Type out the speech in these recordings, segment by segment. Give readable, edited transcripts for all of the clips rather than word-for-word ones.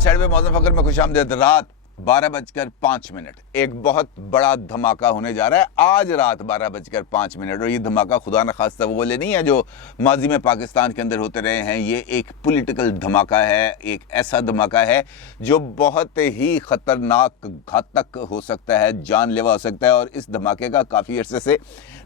Side पे मौसम फकर में खुशामदीद। रात 12:05 एक बहुत बड़ा धमाका होने जा रहा है आज रात 12:05। और ये धमाका खुदा न खास्ता वो बोले नहीं है जो माजी में पाकिस्तान के अंदर होते रहे हैं। ये एक पॉलिटिकल धमाका है, एक ऐसा धमाका है जो बहुत ही ख़तरनाक, घातक हो सकता है, जानलेवा हो सकता है। और इस धमाके का काफ़ी अरसे से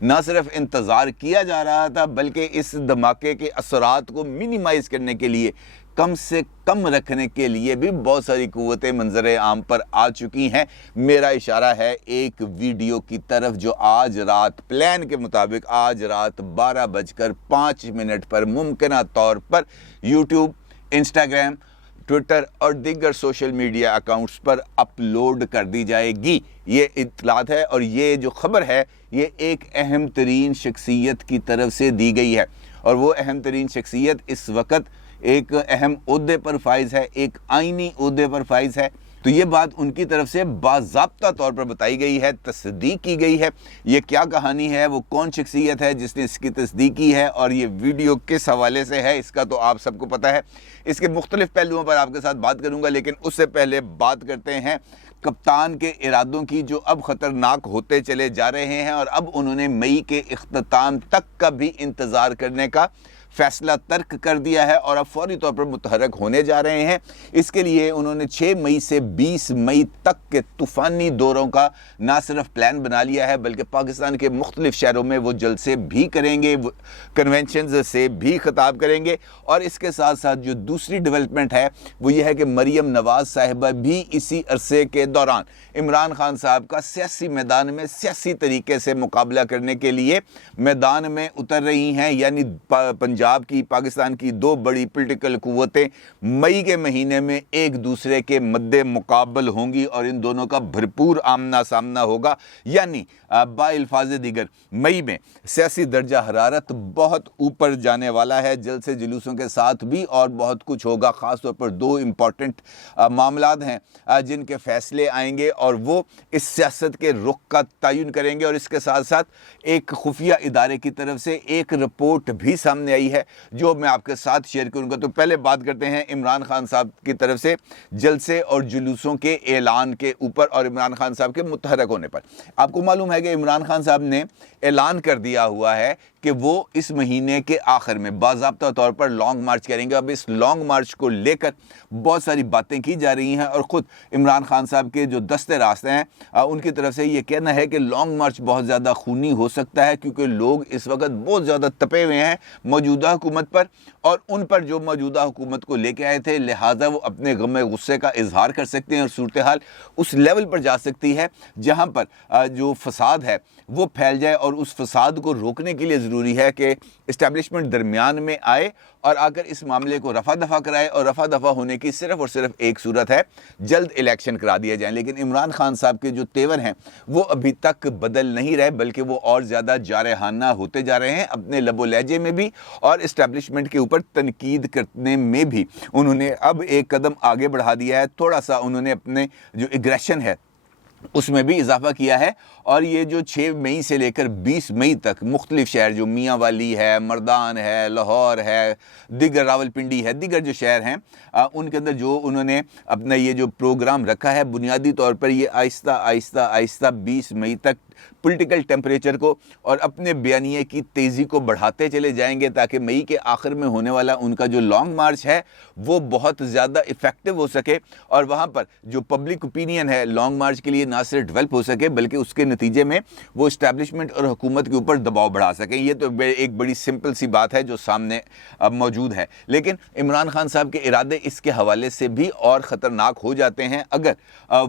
न सिर्फ इंतज़ार किया जा रहा था बल्कि इस धमाके के असरात को मिनिमाइज़ करने के लिए, कम से कम रखने के लिए भी बहुत सारी कुव्वतें मंजर आम पर आ चुकी हैं। मेरा इशारा है एक वीडियो की तरफ जो आज रात प्लान के मुताबिक आज रात 12:05 पर मुमकिन तौर पर यूट्यूब, इंस्टाग्राम, ट्विटर और दीगर सोशल मीडिया अकाउंट्स पर अपलोड कर दी जाएगी। ये इत्तलात है और ये जो खबर है ये एक अहम तरीन शख्सियत की तरफ से दी गई है। और वो अहम तरीन शख्सियत इस वक्त एक अहम ओहदे पर फाइज है, एक आईनी ओहदे पर फाइज है। तो ये बात उनकी तरफ से बाज़ाब्ता तौर पर बताई गई है, तस्दीक की गई है। ये क्या कहानी है, वो कौन शख्सियत है जिसने इसकी तस्दीक की है और ये वीडियो किस हवाले से है, इसका तो आप सबको पता है। इसके मुख्तलिफ पहलुओं पर आपके साथ बात करूँगा, लेकिन उससे पहले बात करते हैं कप्तान के इरादों की जो अब ख़तरनाक होते चले जा रहे हैं। और अब उन्होंने मई के इख्तिताम तक का भी इंतज़ार करने का फैसला तर्क कर दिया है और अब फौरी तौर पर मुतहरक होने जा रहे हैं। इसके लिए उन्होंने 6 मई से 20 मई तक के तूफ़ानी दौरों का ना सिर्फ प्लान बना लिया है बल्कि पाकिस्तान के मुख्तलिफ शहरों में वो जलसे भी करेंगे, कन्वेंशन से भी खिताब करेंगे। और इसके साथ साथ जो दूसरी डेवलपमेंट है वो ये है कि मरियम नवाज़ साहिबा भी इसी अरसे के दौरान इमरान खान साहब का सियासी मैदान में सियासी तरीके से मुकाबला करने के लिए मैदान में उतर रही हैं। यानी पंजाब की, पाकिस्तान की दो बड़ी पॉलिटिकल कुव्वतें मई के महीने में एक दूसरे के मद्दे मुकाबल होंगी और इन दोनों का भरपूर आमना सामना होगा। यानी बाइल्फाज दीगर मई में सियासी दर्जा हरारत बहुत ऊपर जाने वाला है। जलसे जुलूसों के साथ भी और बहुत कुछ होगा। ख़ास तौर पर दो इम्पॉर्टेंट मामलात हैं जिनके फैसले आएंगे और वो इस सियासत के रुख का तयन करेंगे। और इसके साथ साथ एक खुफिया इदारे की तरफ से एक रिपोर्ट भी सामने आई है जो मैं आपके साथ शेयर करूंगा। तो पहले बात करते हैं इमरान खान साहब की तरफ से जलसे और जुलूसों के ऐलान के ऊपर और इमरान खान साहब के मुतहरक होने पर। आपको मालूम है कि इमरान खान साहब ने ऐलान कर दिया हुआ है कि वो इस महीने के आखिर में बाज़ाब्ता तौर पर लॉन्ग मार्च करेंगे। अब इस लॉन्ग मार्च को लेकर बहुत सारी बातें की जा रही हैं और ख़ुद इमरान खान साहब के जो दस्ते रास्ते हैं उनकी तरफ से ये कहना है कि लॉन्ग मार्च बहुत ज़्यादा खूनी हो सकता है क्योंकि लोग इस वक्त बहुत ज़्यादा तपे हुए हैं मौजूदा हुकूमत पर और उन पर जो मौजूदा हुकूमत को लेके आए थे, लिहाजा वो अपने गम गुस्से का इजहार कर सकते हैं और सूरत हाल उस लेवल पर जा सकती है जहाँ पर जो फसाद है वो फैल जाए। और उस फसाद को रोकने के लिए ज़रूरी है कि इस्टेब्लिशमेंट दरमियान में आए और आकर इस मामले को रफा दफा कराए। और रफा दफा होने की सिर्फ और सिर्फ एक सूरत है, जल्द इलेक्शन करा दिए जाएं। लेकिन इमरान खान साहब के जो तेवर हैं वो अभी तक बदल नहीं रहे बल्कि वो और ज़्यादा जारहाना होते जा रहे हैं अपने लबो लहजे में भी और इस्टेब्लिशमेंट के ऊपर तनकीद करने में भी। उन्होंने अब एक कदम आगे बढ़ा दिया है, थोड़ा सा उन्होंने अपने जो एग्रेशन है उसमें भी इजाफा किया है। और ये जो 6 मई से लेकर 20 मई तक मुख्तलिफ शहर जो मियाँ वाली है, मर्दान है, लाहौर है, दिगर रावलपिंडी है, दिगर जो शहर हैं उनके अंदर जो उन्होंने अपना ये जो प्रोग्राम रखा है बुनियादी तौर पर ये आहिस्ता आहिस्ता आहिस्ता 20 मई तक पॉलिटिकल टेम्परेचर को और अपने बयानिए की तेज़ी को बढ़ाते चले जाएंगे ताकि मई के आखिर में होने वाला उनका जो लॉन्ग मार्च है वो बहुत ज़्यादा इफ़ेक्टिव हो सके और वहाँ पर जो पब्लिक ओपिनियन है लॉन्ग मार्च के लिए ना सिर्फ डेवलप हो सके बल्कि उसके नतीजे में वो इस्टेब्लिशमेंट और हुकूमत के ऊपर दबाव बढ़ा सकें। ये तो एक बड़ी सिंपल सी बात है जो सामने अब मौजूद है। लेकिन इमरान खान साहब के इरादे इसके हवाले से भी और ख़तरनाक हो जाते हैं अगर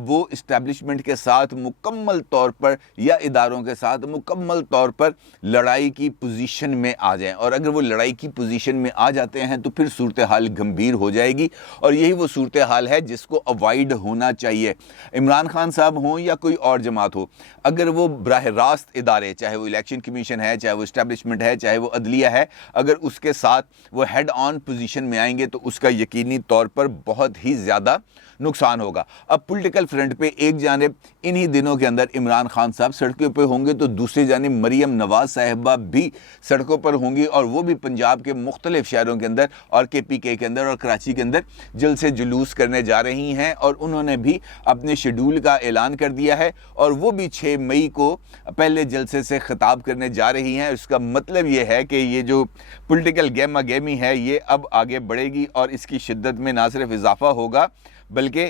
वो इस्टेब्लिशमेंट के साथ मुकम्मल तौर पर या इदारों के साथ मुकम्मल तौर पर लड़ाई की पोजीशन में आ जाएं। और अगर वो लड़ाई की पोजीशन में आ जाते हैं तो फिर सूरत हाल गंभीर हो जाएगी और यही वो सूरत हाल है जिसको अवॉइड होना चाहिए। इमरान खान साहब हों या कोई और जमात हो, अगर वो बराह रास्त इदारे, चाहे वो इलेक्शन कमीशन है, चाहे वो इस्टेब्लिशमेंट है, चाहे वो अदलिया है, अगर उसके साथ वो हेड ऑन पोजीशन में आएंगे तो उसका यकीनी तौर पर बहुत ही ज़्यादा नुकसान होगा। अब पॉलिटिकल फ्रंट पे एक जानिब इन्हीं दिनों के अंदर इमरान खान साहब सड़कों पे होंगे तो दूसरी जानिब मरियम नवाज साहिबा भी सड़कों पर होंगी और वो भी पंजाब के मुख्तलिफ शहरों के अंदर और KPK के अंदर और कराची के अंदर जलसे जुलूस करने जा रही हैं और उन्होंने भी अपने शेड्यूल का ऐलान कर दिया है और वो भी 6 मई को पहले जलसे से खिताब करने जा रही हैं। इसका मतलब ये है कि ये जो पॉलिटिकल गेमा गेमी है ये अब आगे बढ़ेगी और इसकी शिद्दत में ना सिर्फ इजाफा होगा बल्कि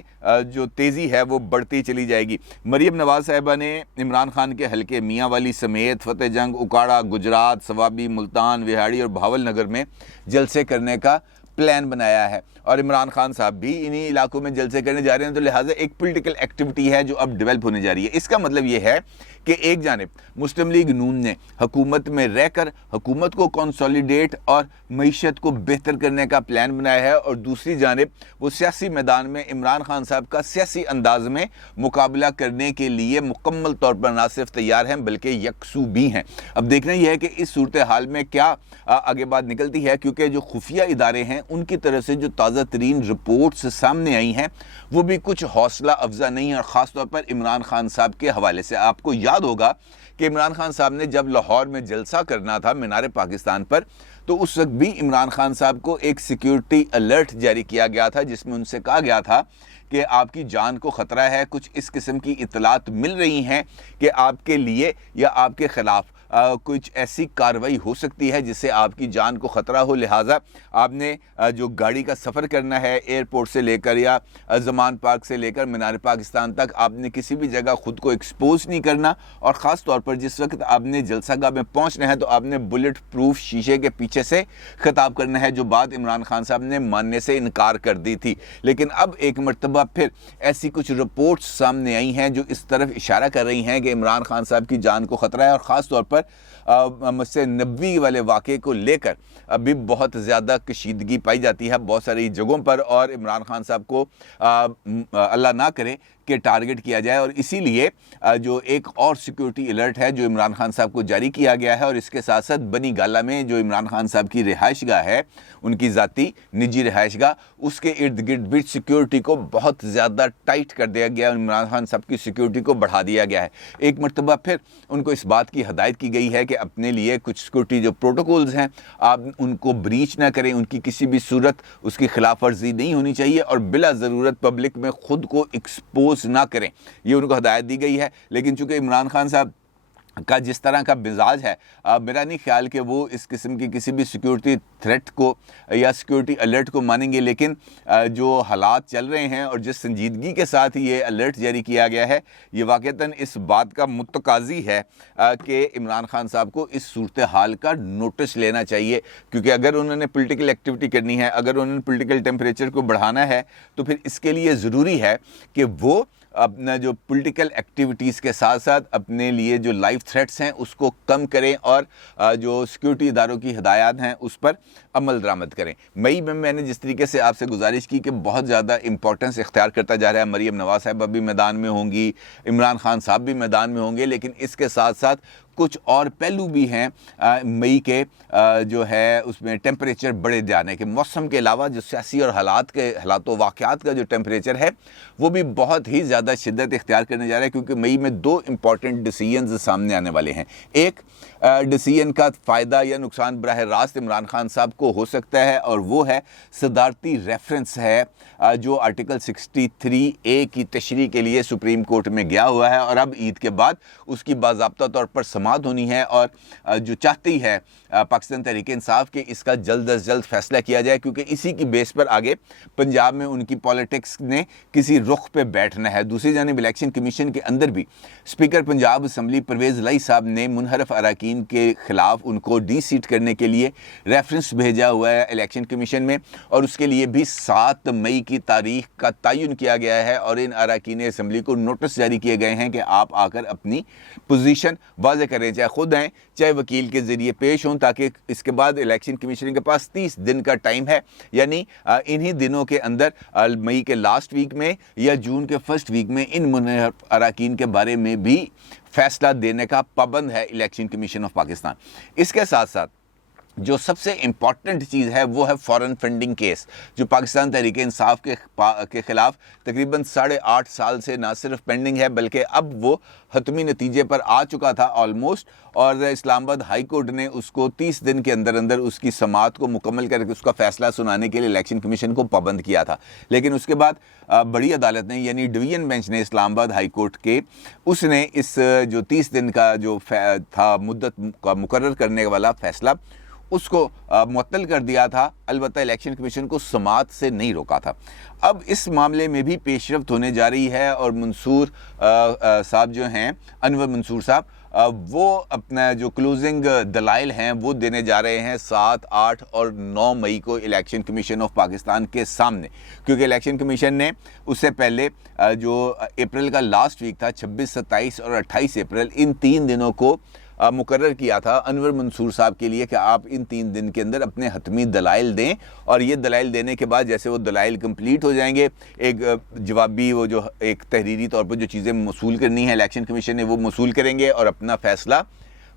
जो तेज़ी है वो बढ़ती चली जाएगी। मरियम नवाज साहिबा ने इमरान खान के हल्के मियाँ वाली समेत फतेह जंग, उकाड़ा, गुजरात, सवाबी, मुल्तान, विहाड़ी और भावल नगर में जलसे करने का प्लान बनाया है और इमरान खान साहब भी इन्हीं इलाकों में जलसे करने जा रहे हैं। तो लिहाजा एक पॉलिटिकल एक्टिविटी है जो अब डेवलप होने जा रही है। इसका मतलब ये है कि एक जानिब मुस्लिम लीग नून ने हुकूमत में रहकर हुकूमत को कंसोलिडेट और मईशत को बेहतर करने का प्लान बनाया है और दूसरी जानिब वो सियासी मैदान में इमरान खान साहब का सियासी अंदाज में मुकाबला करने के लिए मुकम्मल तौर पर ना सिर्फ तैयार हैं बल्कि यकसू भी हैं। अब देखना यह है कि इस सूरत हाल में क्या आगे बात निकलती है, क्योंकि जो खुफिया इदारे हैं उनकी तरफ से जो ताज़ा तरीन रिपोर्ट्स सामने आई हैं वो भी कुछ हौसला अफजा नहीं है और ख़ास तौर पर इमरान खान साहब के हवाले से। आपको याद होगा कि इमरान खान साहब ने जब लाहौर में जलसा करना था मीनार पाकिस्तान पर तो उस वक्त भी इमरान खान साहब को एक सिक्योरिटी अलर्ट जारी किया गया था जिसमें उनसे कहा गया था कि आपकी जान को ख़तरा है। कुछ इस किस्म की इतलात मिल रही हैं कि आपके लिए या आपके ख़िलाफ़ कुछ ऐसी कार्रवाई हो सकती है जिससे आपकी जान को ख़तरा हो। लिहाजा आपने जो गाड़ी का सफ़र करना है एयरपोर्ट से लेकर या ज़मान पार्क से लेकर मीनार पाकिस्तान तक, आपने किसी भी जगह ख़ुद को एक्सपोज नहीं करना और ख़ास तौर पर जिस वक्त आपने जलसागाह में पहुंचना है तो आपने बुलेट प्रूफ शीशे के पीछे से खिताब करना है, जो बात इमरान खान साहब ने मानने से इनकार कर दी थी। लेकिन अब एक मरतबा फिर ऐसी कुछ रिपोर्ट्स सामने आई हैं जो इस तरफ इशारा कर रही हैं कि इमरान खान साहब की जान को ख़तरा है और ख़ास तौर पर मस्जिद नबवी वाले वाक़े को लेकर अभी बहुत ज़्यादा कशीदगी पाई जाती है बहुत सारी जगहों पर और इमरान खान साहब को अल्लाह ना करे कि टारगेट किया जाए और इसीलिए जो एक और सिक्योरिटी अलर्ट है जो इमरान खान साहब को जारी किया गया है और इसके साथ साथ बनी गाला में जो इमरान खान साहब की रिहाइशगाह है, उनकी ज़ाती निजी रिहाइशगाह, उसके इर्द गिर्द भी सिक्योरिटी को बहुत ज़्यादा टाइट कर दिया गया और इमरान खान साहब की सिक्योरिटी को बढ़ा दिया गया है। एक मरतबा फिर उनको इस बात की हदायत की गई है कि अपने लिए कुछ सिक्योरिटी जो प्रोटोकॉल्स हैं आप उनको ब्रीच ना करें, उनकी किसी भी सूरत उसकी खिलाफ वर्जी नहीं होनी चाहिए और बिला ज़रूरत पब्लिक में ख़ुद को एक्सपोज ना करें, ये उनको हदायत दी गई है। लेकिन चूंकि इमरान खान साहब का जिस तरह का मिजाज है, मेरा नहीं ख्याल कि वो इस किस्म की किसी भी सिक्योरिटी थ्रेट को या सिक्योरिटी अलर्ट को मानेंगे। लेकिन जो हालात चल रहे हैं और जिस संजीदगी के साथ ये अलर्ट जारी किया गया है, ये वाक़तन इस बात का मुतकाज़ी है कि इमरान खान साहब को इस सूरत हाल का नोटिस लेना चाहिए, क्योंकि अगर उन्होंने पॉलिटिकल एक्टिविटी करनी है, अगर उन्होंने पॉलिटिकल टेम्परेचर को बढ़ाना है तो फिर इसके लिए ज़रूरी है कि वो अपना जो पॉलिटिकल एक्टिविटीज़ के साथ साथ अपने लिए जो लाइव थ्रेट्स हैं उसको कम करें और जो सिक्योरिटी इदारों की हिदायत हैं उस पर अमल दरामद करें। मई में मैंने जिस तरीके से आपसे गुजारिश की कि बहुत ज़्यादा इंपॉर्टेंस इख्तियार करता जा रहा है, मरियम नवाज साहिबा भी मैदान में होंगी, इमरान खान साहब भी मैदान में होंगे, लेकिन इसके साथ साथ कुछ और पहलू भी हैं मई के जो है उसमें टेम्परेचर बढ़े जाने के, मौसम के अलावा जो सियासी और हालात वाक़यात का जो टेम्परेचर है वो भी बहुत ही ज़्यादा शिद्दत इख्तियार करने जा रहा है, क्योंकि मई में 2 इम्पॉर्टेंट डिसीजंस सामने आने वाले हैं। एक डिसीजन का फ़ायदा या नुकसान बराह रास्त इमरान खान साहब को हो सकता है और वो है सदारती रेफरेंस है जो आर्टिकल 63A की तशरीह के लिए सुप्रीम कोर्ट में गया हुआ है और अब ईद के बाद उसकी बाज़ाब्ता तौर पर समाअत होनी है और जो चाहती है पाकिस्तान तहरीक इंसाफ के इसका जल्द अज जल्द फैसला किया जाए, क्योंकि इसी की बेस पर आगे पंजाब में उनकी पॉलिटिक्स ने किसी रुख पे बैठना है। दूसरी जानिब इलेक्शन कमीशन के अंदर भी स्पीकर पंजाब असम्बली परवेज़ लाई साहब ने मुनहरफ अरकान के ख़िलाफ़ उनको डी-सीट करने के लिए रेफरेंस भेजा हुआ है इलेक्शन कमीशन में और उसके लिए भी 7 मई की तारीख का तयन किया गया है और इन अरकान असम्बली को नोटिस जारी किए गए हैं कि आप आकर अपनी पोजीशन वाज़ेह करें, चाहे खुद आएँ चाहे वकील के ज़रिए पेश हों, ताकि इसके बाद इलेक्शन कमीशन के पास 30 दिन का टाइम है, यानी इन्हीं दिनों के अंदर मई के लास्ट वीक में या जून के फर्स्ट वीक में इन मुनहरफ अरकान के बारे में भी फैसला देने का पाबंद है इलेक्शन कमीशन ऑफ पाकिस्तान। इसके साथ साथ जो सबसे इम्पॉर्टेंट चीज़ है वो है फॉरेन फंडिंग केस, जो पाकिस्तान तहरीक इंसाफ के ख़िलाफ़ तकरीबन 8.5 साल से ना सिर्फ पेंडिंग है बल्कि अब वो हतमी नतीजे पर आ चुका था ऑलमोस्ट, और इस्लामाबाद हाई कोर्ट ने उसको 30 दिन के अंदर अंदर उसकी समाअत को मुकम्मल करके उसका फ़ैसला सुनाने के लिए इलेक्शन कमीशन को पाबंद किया था। लेकिन उसके बाद बड़ी अदालत ने यानी डिवीज़न बेंच ने इस्लामाबाद हाई कोर्ट के उसने इस जो 30 दिन का जो था मुद्दत का मुकर्रर करने वाला फ़ैसला उसको मुअत्तल कर दिया था, अलबत्ता इलेक्शन कमीशन को समाअत से नहीं रोका था। अब इस मामले में भी पेशरफ्त होने जा रही है और मंसूर साहब जो हैं, अनवर मंसूर साहब, वो अपना जो क्लोजिंग दलाइल हैं वो देने जा रहे हैं 7, 8 और 9 मई को इलेक्शन कमीशन ऑफ पाकिस्तान के सामने, क्योंकि इलेक्शन कमीशन ने उससे पहले जो अप्रैल का लास्ट वीक था 26, 27 और 28 अप्रैल, इन 3 दिनों को मुकर्रर किया था अनवर मंसूर साहब के लिए कि आप इन 3 दिन के अंदर अपने हतमी दलाइल दें, और ये दलाइल देने के बाद जैसे वो दलाइल कंप्लीट हो जाएंगे, एक जवाबी वो जो एक तहरीरी तौर पर जो चीज़ें मसूल करनी है इलेक्शन कमीशन ने वो मसूल करेंगे और अपना फ़ैसला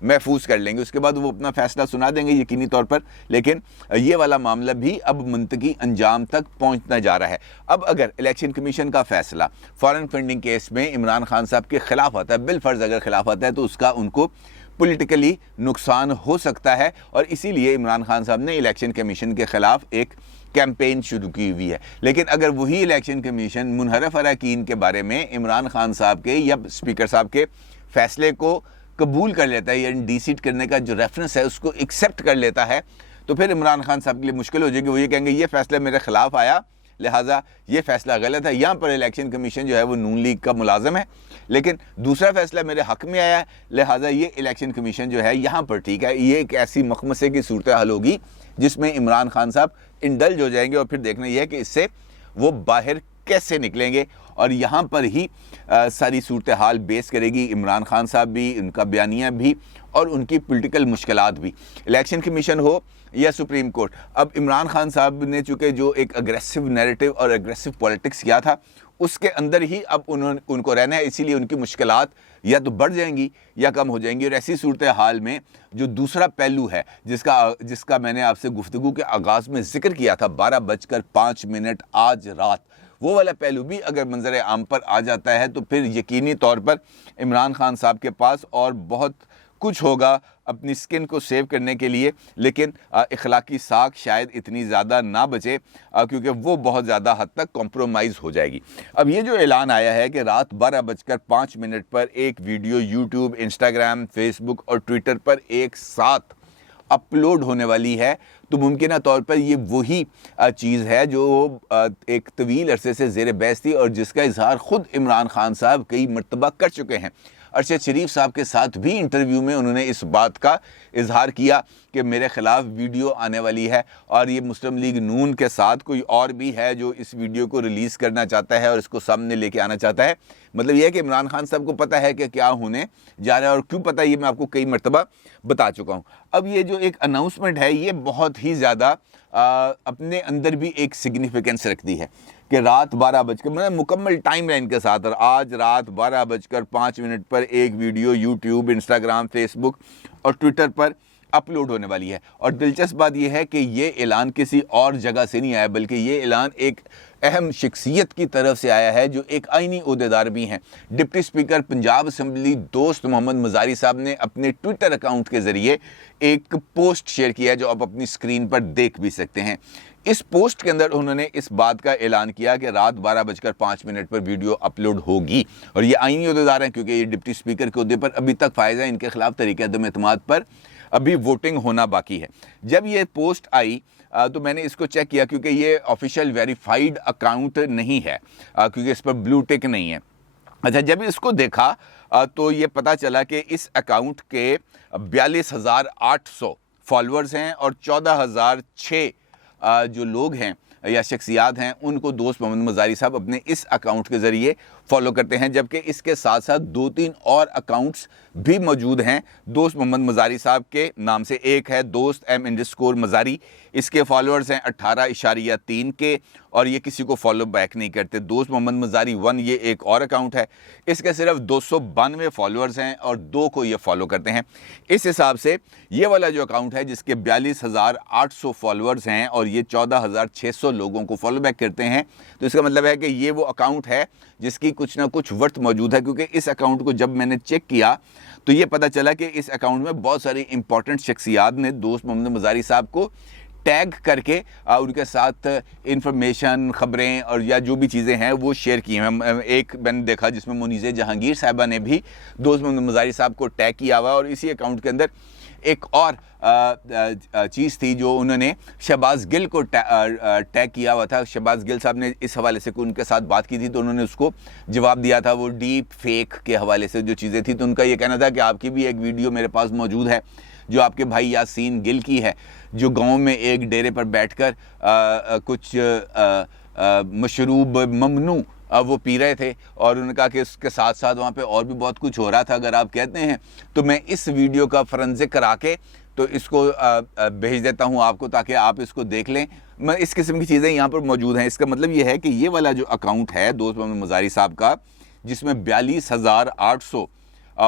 महफूज कर लेंगे। उसके बाद वो अपना फ़ैसला सुना देंगे यकीनी तौर पर। लेकिन ये वाला मामला भी अब मंतकी अंजाम तक पहुंचना जा रहा है। अब अगर इलेक्शन कमीशन का फ़ैसला फॉरेन फंडिंग केस में इमरान खान साहब के ख़िलाफ़ आता है, बिलफर्ज अगर ख़िलाफ़ आता है, तो उसका उनको पॉलिटिकली नुकसान हो सकता है, और इसीलिए इमरान खान साहब ने इलेक्शन कमीशन के ख़िलाफ़ एक कैंपेन शुरू की हुई है। लेकिन अगर वही इलेक्शन कमीशन मुनहरफ अरकान के बारे में इमरान खान साहब के या स्पीकर साहब के फ़ैसले को कबूल कर लेता है, या डीसीट करने का जो रेफरेंस है उसको एक्सेप्ट कर लेता है, तो फिर इमरान खान साहब के लिए मुश्किल हो जाएगी। वो ये कहेंगे ये फ़ैसला मेरे ख़िलाफ़ आया, लिहाजा ये फ़ैसला गलत है। यहाँ पर इलेक्शन कमीशन जो है वो नून लीग का मुलाजम है, लेकिन दूसरा फ़ैसला मेरे हक़ में आया है, लिहाजा ये इलेक्शन कमीशन जो है यहाँ पर ठीक है। ये एक ऐसी मखमसे की सूरत हाल होगी जिसमें इमरान खान साहब इंडल्ज हो जाएंगे, और फिर देखना यह है कि इससे वो बाहर कैसे निकलेंगे। और यहाँ पर ही सारी सूरत हाल बेस करेगी इमरान खान साहब भी, उनका बयानिया भी, और उनकी पॉलिटिकल मुश्किलात भी। इलेक्शन कमीशन हो या सुप्रीम कोर्ट, अब इमरान खान साहब ने चूँकि जो एक अग्रेसिव नैरेटिव और अग्रेसिव पॉलिटिक्स किया था उसके अंदर ही अब उनको रहना है, इसीलिए उनकी मुश्किलात या तो बढ़ जाएंगी या कम हो जाएंगी। और ऐसी सूरत हाल में जो दूसरा पहलू है जिसका मैंने आपसे गुफ्तगू के आगाज़ में जिक्र किया था, 12:05 आज रात, वो वाला पहलू भी अगर मंजर आम पर आ जाता है तो फिर यकीनी तौर पर इमरान खान साहब के पास और बहुत कुछ होगा अपनी स्किन को सेव करने के लिए, लेकिन इखलाकी साख शायद इतनी ज़्यादा ना बचे, क्योंकि वो बहुत ज़्यादा हद तक कॉम्प्रोमाइज़ हो जाएगी। अब ये जो ऐलान आया है कि रात 12:05 पर एक वीडियो यूट्यूब, इंस्टाग्राम, फेसबुक और ट्विटर पर एक साथ अपलोड होने वाली है, तो मुमकिन तौर पर ये वही चीज़ है जो एक तवील अरसे से ज़ेर बहस थी और जिसका इजहार ख़ुद इमरान खान साहब कई मरतबा कर चुके हैं। अरशद शरीफ साहब के साथ भी इंटरव्यू में उन्होंने इस बात का इजहार किया कि मेरे ख़िलाफ़ वीडियो आने वाली है, और ये मुस्लिम लीग नून के साथ कोई और भी है जो इस वीडियो को रिलीज़ करना चाहता है और इसको सामने लेके आना चाहता है। मतलब यह है कि इमरान खान साहब को पता है कि क्या होने जा रहा है, और क्यों पता है ये मैं आपको कई मरतबा बता चुका हूँ। अब ये जो एक अनाउंसमेंट है ये बहुत ही ज़्यादा अपने अंदर भी एक सिग्निफिकेंस रखती है कि रात 12 बजकर, मतलब मुकम्मल टाइम लाइन के साथ, और आज रात 12:05 पर एक वीडियो यूट्यूब, इंस्टाग्राम, फेसबुक और ट्विटर पर अपलोड होने वाली है। और दिलचस्प बात यह है कि ये ऐलान किसी और जगह से नहीं आया, बल्कि ये ऐलान एक अहम शख्सियत की तरफ से आया है जो एक आईनी ओहदेदार भी हैं। डिप्टी स्पीकर पंजाब असम्बली दोस्त मोहम्मद मज़ारी साहब ने अपने ट्विटर अकाउंट के ज़रिए एक पोस्ट शेयर किया है जो आप अपनी स्क्रीन पर देख भी सकते हैं। इस पोस्ट के अंदर उन्होंने इस बात का ऐलान किया कि रात 12:05 पर वीडियो अपलोड होगी, और ये आईनी ओहदेदार हैं क्योंकि ये डिप्टी स्पीकर के ओहदे पर अभी तक फायज़ है, इनके खिलाफ तरीक़े अदम एतमाद पर अभी वोटिंग होना बाकी है। जब ये पोस्ट आई तो मैंने इसको चेक किया, क्योंकि ये ऑफिशियल वेरीफाइड अकाउंट नहीं है, क्योंकि इस पर ब्लू टिक नहीं है। अच्छा, जब इसको देखा तो ये पता चला कि इस अकाउंट के 42,800 फॉलोअर्स हैं और 14,006 जो लोग हैं या शख्सियात हैं उनको दोस्त मोहम्मद मज़ारी साहब अपने इस अकाउंट के ज़रिए फॉलो करते हैं, जबकि इसके साथ साथ 2-3 और अकाउंट्स भी मौजूद हैं दोस्त मोहम्मद मज़ारी साहब के नाम से। एक है दोस्त M_मज़ारी, इसके फॉलोअर्स हैं 18.3 के और ये किसी को फॉलो बैक नहीं करते। दोस्त मोहम्मद मज़ारी 1 ये एक और अकाउंट है, इसके सिर्फ 292 फॉलोअर्स हैं और 2 को ये फॉलो करते हैं। इस हिसाब से ये वाला जो अकाउंट है जिसके 42,800 फॉलोअर्स हैं और ये 14,600 लोगों को फॉलो बैक करते हैं, तो इसका मतलब है कि ये वो अकाउंट है जिसकी कुछ ना कुछ वर्थ मौजूद है। क्योंकि इस अकाउंट को जब मैंने चेक किया तो ये पता चला कि इस अकाउंट में बहुत सारी इंपॉर्टेंट शख्सियात ने दोस्त मोहम्मद मज़ारी साहब को टैग करके उनके साथ इंफॉर्मेशन, ख़बरें और या जो भी चीज़ें हैं वो शेयर की हैं। एक मैंने देखा जिसमें मुनीज़े जहांगीर साहिबा ने भी दोस्त मोहम्मद मज़ारी साहब को टैग किया हुआ, और इसी अकाउंट के अंदर एक और चीज़ थी जो उन्होंने शहबाज गिल को टैग किया हुआ था। शहबाज गिल साहब ने इस हवाले से उनके साथ बात की थी तो उन्होंने उसको जवाब दिया था, वो डीप फेक के हवाले से जो चीज़ें थी। तो उनका ये कहना था कि आपकी भी एक वीडियो मेरे पास मौजूद है जो आपके भाई यासीन गिल की है, जो गांव में एक डेरे पर बैठकर कुछ मशरूब ममनू वो पी रहे थे, और उन्होंने कहा कि उसके साथ साथ वहाँ पे और भी बहुत कुछ हो रहा था। अगर आप कहते हैं तो मैं इस वीडियो का फॉरेंसिक करा के तो इसको भेज देता हूँ आपको, ताकि आप इसको देख लें। मैं इस किस्म की चीज़ें यहाँ पर मौजूद हैं। इसका मतलब ये है कि ये वाला जो अकाउंट है दोस्त मोहम्मद मज़ारी साहब का, जिसमें 42,800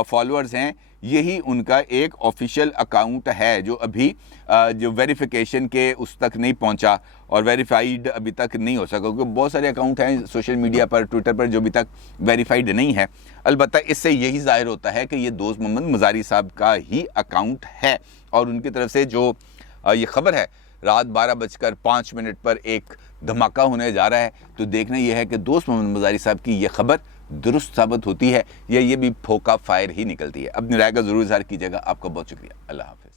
फॉलोअर्स हैं, यही उनका एक ऑफिशियल अकाउंट है जो अभी जो वेरिफिकेशन के उस तक नहीं पहुंचा और वेरीफाइड अभी तक नहीं हो सका। क्योंकि बहुत सारे अकाउंट हैं सोशल मीडिया पर, ट्विटर पर, जो अभी तक वेरीफाइड नहीं है। अलबत्ता इससे यही ज़ाहिर होता है कि ये दोस्त मोहम्मद मज़ारी साहब का ही अकाउंट है, और उनकी तरफ से जो ये खबर है रात 12:05 पर एक धमाका होने जा रहा है, तो देखना यह है कि दोस्त मोहम्मद मज़ारी साहब की ये खबर दुरुस्त साबित होती है या ये भी फोका फायर ही निकलती है। अपनी राय का ज़रूर इज़हार कीजिएगा। आपका बहुत शुक्रिया। अल्लाह हाफ़िज़।